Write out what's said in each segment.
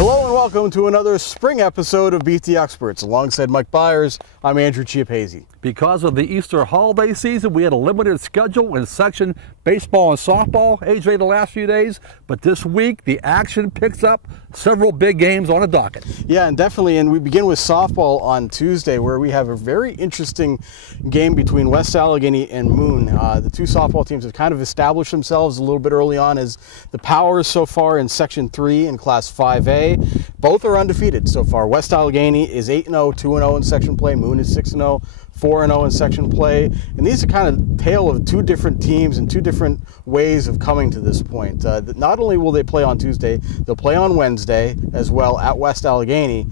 Hello and welcome to another spring episode of Beat the Experts. Alongside Mike Bires, I'm Andrew Chiappazzi. Because of the Easter holiday season, we had a limited schedule in section baseball and softball, AJ, the last few days. But this week, the action picks up, several big games on the docket. Yeah, and definitely. And we begin with softball on Tuesday, where we have a very interesting game between West Allegheny and Moon. The two softball teams have kind of established themselves a little bit early on as the powers so far in Section 3 in Class 5A. Both are undefeated so far. West Allegheny is 8-0, 2-0 in section play. Moon is 6-0. 4-0 in section play, and these are kind of tale of two different teams and two different ways of coming to this point. Not only will they play on Tuesday, they'll play on Wednesday as well at West Allegheny.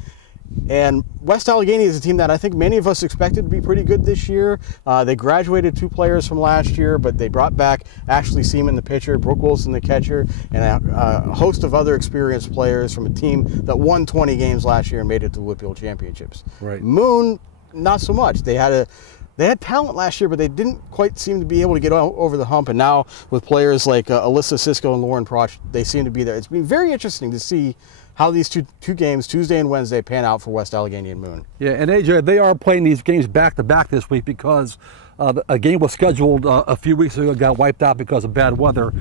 And West Allegheny is a team that I think many of us expected to be pretty good this year. They graduated two players from last year, but they brought back Ashley Seaman, the pitcher, Brooke Wilson, the catcher, and a host of other experienced players from a team that won 20 games last year and made it to the Whitfield Championships. Right. Moon, not so much. They had talent last year, but they didn't quite seem to be able to get over the hump. And now with players like Alyssa Cisco and Lauren Proch, they seem to be there. It's been very interesting to see how these two games, Tuesday and Wednesday, pan out for West Allegheny and Moon. Yeah, and AJ, they are playing these games back-to-back this week because a game was scheduled a few weeks ago, got wiped out because of bad weather.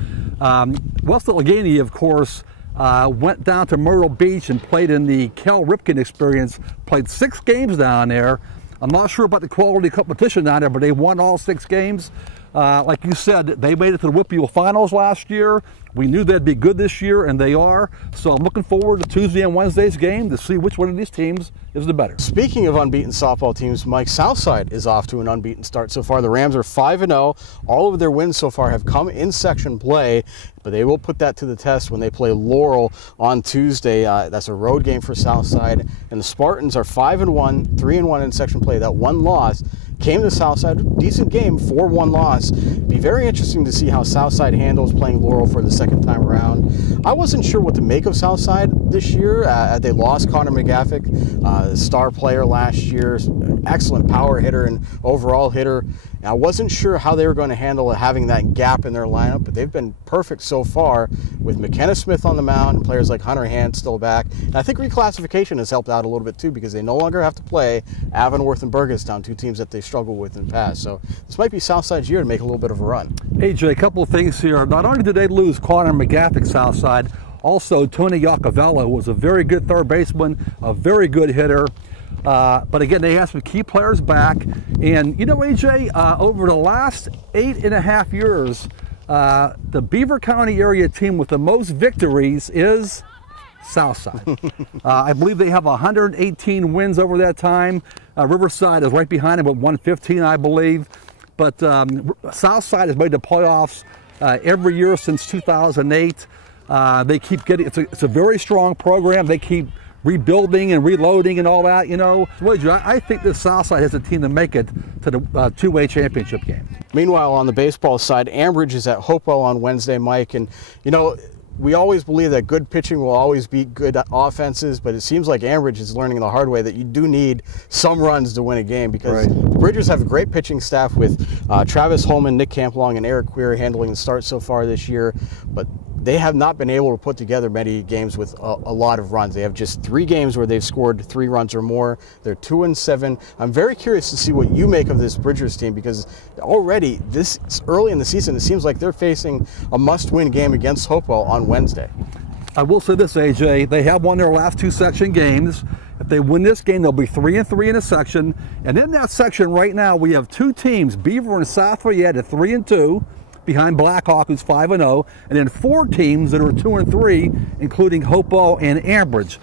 West Allegheny, of course, went down to Myrtle Beach and played in the Cal Ripken experience, played 6 games down there. I'm not sure about the quality competition down there, but they won all 6 games. Like you said, they made it to the Whitfield Finals last year. We knew they'd be good this year, and they are. So I'm looking forward to Tuesday and Wednesday's game to see which one of these teams is the better. Speaking of unbeaten softball teams, Mike, Southside is off to an unbeaten start so far. The Rams are 5-0. All of their wins so far have come in section play, but they will put that to the test when they play Laurel on Tuesday. That's a road game for Southside. And the Spartans are 5-1, 3-1 in section play. That one loss came to Southside. Decent game, 4-1 loss. Be very interesting to see how Southside handles playing Laurel for the second time around. I wasn't sure what to make of Southside this year. They lost Connor McGaffick, star player last year, excellent power hitter and overall hitter. And I wasn't sure how they were going to handle having that gap in their lineup, but they've been perfect so far with McKenna Smith on the mound and players like Hunter Hand still back. And I think reclassification has helped out a little bit too, because they no longer have to play Avonworth and Burgettstown, two teams that they struggled with in the past. So this might be Southside's year to make a little bit of a run. AJ, a couple of things here. Not only did they lose Connor McGaffick, Southside, also Tony Iacovella, who was a very good third baseman, a very good hitter. But again, they have some key players back. And you know, AJ, over the last 8.5 years, the Beaver County area team with the most victories is Southside. I believe they have 118 wins over that time. Riverside is right behind them with 115, I believe. But Southside has made the playoffs every year since 2008. They keep getting, it's a very strong program. They keep rebuilding and reloading and all that, you know. So I think this Southside has a team to make it to the 2A championship game. Meanwhile, on the baseball side, Ambridge is at Hopewell on Wednesday, Mike. And, you know, we always believe that good pitching will always beat good offenses, but it seems like Ambridge is learning the hard way that you do need some runs to win a game, because the Bridgers have a great pitching staff with Travis Holman, Nick Camplong, and Eric Queer handling the start so far this year, but they have not been able to put together many games with a lot of runs. They have just 3 games where they've scored 3 runs or more. They're 2-7. I'm very curious to see what you make of this Bridgers team, because already this early in the season, it seems like they're facing a must-win game against Hopewell on Wednesday. I will say this, AJ, they have won their last 2 section games. If they win this game, they'll be 3-3 in a section. And in that section right now, we have 2 teams, Beaver and South Fayette at 3-2. Behind Blackhawk, who's 5-0, and then 4 teams that are 2-3, including Hopewell and Ambridge.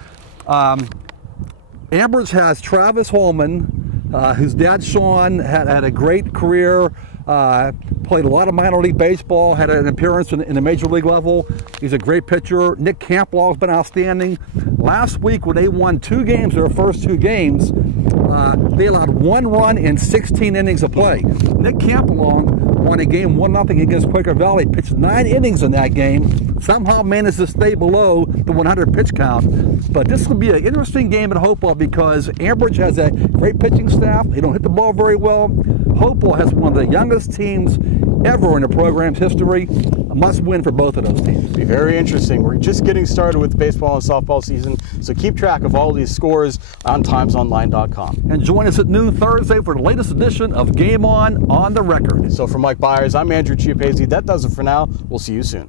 Ambridge has Travis Holman, whose dad Sean had a great career, played a lot of minor league baseball, had an appearance in the major league level. He's a great pitcher. Nick Camplong's been outstanding. Last week, when they won 2 games, their first 2 games, they allowed 1 run in 16 innings of play. Nick Camplong won a game 1-0 against Quaker Valley, pitched 9 innings in that game, somehow managed to stay below the 100 pitch count. But this will be an interesting game at Hopewell, because Ambridge has a great pitching staff. They don't hit the ball very well. Hopewell has one of the youngest teams ever in the program's history. a must win for both of those teams. Be very interesting. We're just getting started with baseball and softball season, so keep track of all these scores on timesonline.com. And join us at noon Thursday for the latest edition of Game On the Record. So for Mike Bires, I'm Andrew Chiappazzi. That does it for now. We'll see you soon.